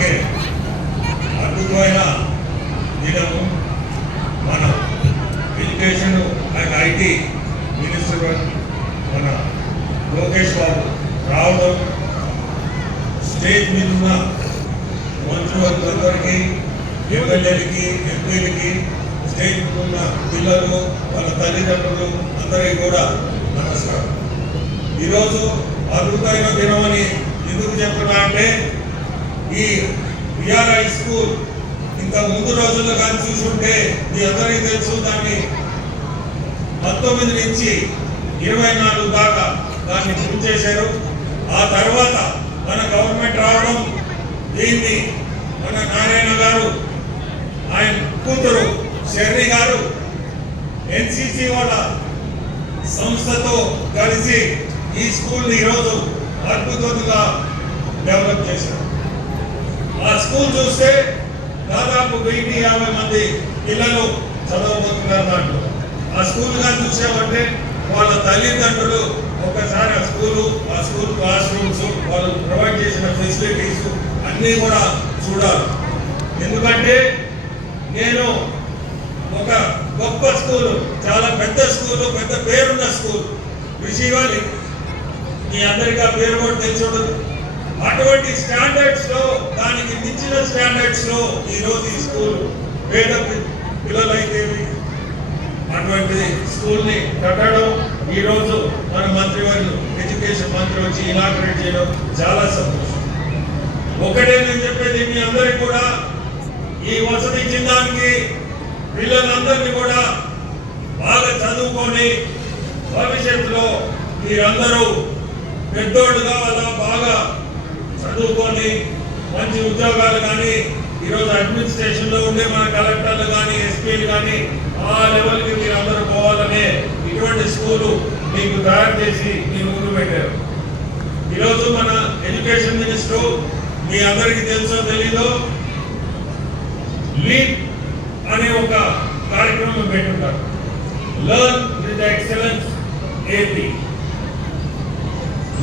అలాగే అద్భుతమైన దినము మన ఎడ్యుకేషన్ అండ్ ఐటీ మినిస్టర్ మన లోకేష్ బాబు రావడం, స్టేజ్ మీద ఉన్న మంత్రులందరికీ, ఎమ్మెల్యేలకి, ఎంపీలకి, స్టేజ్ మీద ఉన్న పిల్లలు, వాళ్ళ తల్లిదండ్రులు అందరికీ కూడా నమస్కారం. ఈరోజు అద్భుతమైన దినం అని ఎందుకు చెప్తున్నా అంటే, ఈ విఆర్ హై స్కూల్ ఇంత ముందు రోజుల్లో కానీ చూసుంటే మీ అందరికీ తెలుసు, దాన్ని 19 నుంచి 24 దాకా దాన్ని పూర్తి చేశారు. ఆ తర్వాత మన గవర్నమెంట్ రావడం, దీన్ని మన నారాయణ గారు, ఆయన కూతురు శర్రి గారు ఎన్సిసి వాళ్ళ సంస్థతో కలిసి ఈ స్కూల్ని ఈరోజు అద్భుతంగా డెవలప్ చేశారు. ఆ స్కూల్ చూస్తే దాదాపు 1050 మంది పిల్లలు చదవబోతున్నారు. దాంట్లో ఆ స్కూల్ కానీ చూసామంటే వాళ్ళ తల్లిదండ్రులు ఒకసారి ఆ స్కూల్ క్లాస్ రూమ్స్, వాళ్ళు ప్రొవైడ్ చేసిన ఫెసిలిటీస్ అన్నీ కూడా చూడాలి. ఎందుకంటే నేను ఒక గొప్ప స్కూలు, చాలా పెద్ద స్కూలు, పెద్ద పేరున్న స్కూల్ రిషివాలి, మీ అందరికీ ఆ పేరు కూడా తెలిసి ఉండదు. అటువంటి స్టాండర్డ్స్ లో, దానికి మించిన స్టాండర్డ్స్ లో ఈరోజు ఈ స్కూల్ పేద పిల్లలైతే అటువంటి స్కూల్ ని కట్టడం, ఈరోజు మన మంత్రివర్యులు ఎడ్యుకేషన్ మంత్రి వచ్చి ఇనాగ్రేట్ చేయడం చాలా సంతోషం. ఒకటే నేను చెప్పేది, మీ అందరికీ కూడా ఈ వసతి ఇచ్చిన దానికి పిల్లలందరినీ కూడా బాగా చదువుకొని భవిష్యత్తులో మీరందరూ పెద్దోళ్ళు కావాలా, బాగా చదువుకొని మంచి ఉద్యోగాలు కానీ, ఈరోజు అడ్మినిస్ట్రేషన్ లో ఉండే మన కలెక్టర్లు కానీ, ఎస్పీలు కానీ ఆ లెవెల్కి మీరు అందరూ పోవాలనే ఇటువంటి స్కూలు మీకు తయారు చేసి మీ ముందు పెట్టారు. ఈరోజు మన ఎడ్యుకేషన్ మినిస్టర్ మీ అందరికీ తెలుసో తెలీదో లీప్ అనే ఒక కార్యక్రమం పెట్టుకుంటారు. Learn with excellence AP,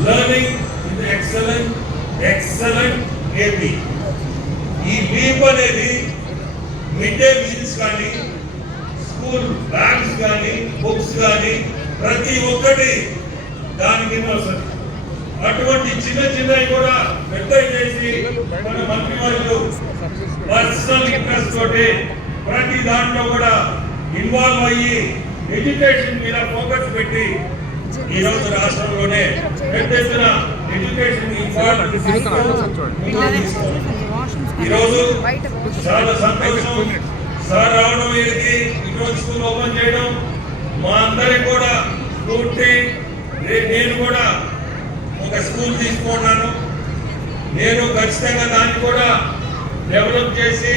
learning with excellent AP. ఈ లీప్ అనేది మిడ్ డే మీల్స్ కానీ, స్కూల్ బ్యాగ్స్ కానీ, బుక్స్ కానీ ప్రతి ఒక్కటి దాని కింద వస్తుంది. అటువంటి చిన్నవి కూడా పెద్దవి చేసి మన మంత్రివర్యులు పర్సనల్ ఇంట్రెస్ట్ తోటి ప్రతి దాంట్లో కూడా ఇన్వాల్వ్ అయ్యి ఎడ్యుకేషన్ మీద ఫోకస్ పెట్టి ఈరోజు రాష్ట్రంలోనే పెద్ద ఎత్తున ఎడ్యుకేషన్ ఈరోజు చాలా సంతోషం. సార్ రావడం, వీరికి ఈరోజు స్కూల్ ఓపెన్ చేయడం మా అందరికి కూడా పూర్తి. నేను కూడా ఒక స్కూల్ తీసుకున్నాను, నేను ఖచ్చితంగా దాన్ని కూడా డెవలప్ చేసి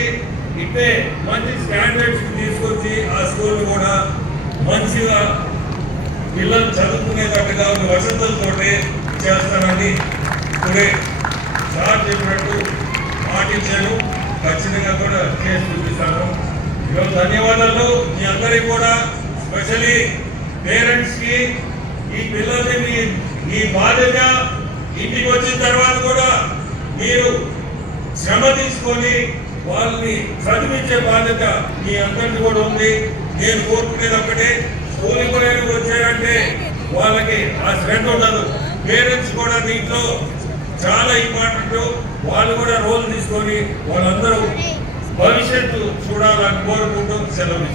ఇట్టే మంచి స్టాండర్డ్స్ తీసుకొచ్చి ఆ స్కూల్ కూడా మంచిగా పిల్లలు చదువుకునేటట్టుగా వసతులతో చేస్తానని ఇప్పుడే సార్ చెప్పినట్టు మాటించాను. ఖచ్చితంగా కూడా చేసి చూపిస్తాను. ఈరోజు ధన్యవాదాలు మీ అందరికీ కూడా, స్పెషలీ పేరెంట్స్ కి. ఈ పిల్లల్ని మీ బాధ్యత, ఇంటికి వచ్చిన తర్వాత కూడా మీరు శ్రమ తీసుకొని వాళ్ళని చదివించే బాధ్యత మీ అందరికీ కూడా ఉంది. నేను కోరుకునేది ఒక్కటే, స్కూల్ కూడా వచ్చారంటే వాళ్ళకి ఆ శ్రద్ధ ఉండదు. పేరెంట్స్ కూడా దీంట్లో చాలా ఇంపార్టెంట్. వాళ్ళు కూడా రోల్ తీసుకొని వాళ్ళందరూ భవిష్యత్తు చూడాలని కోరుకుంటూ సెలవు.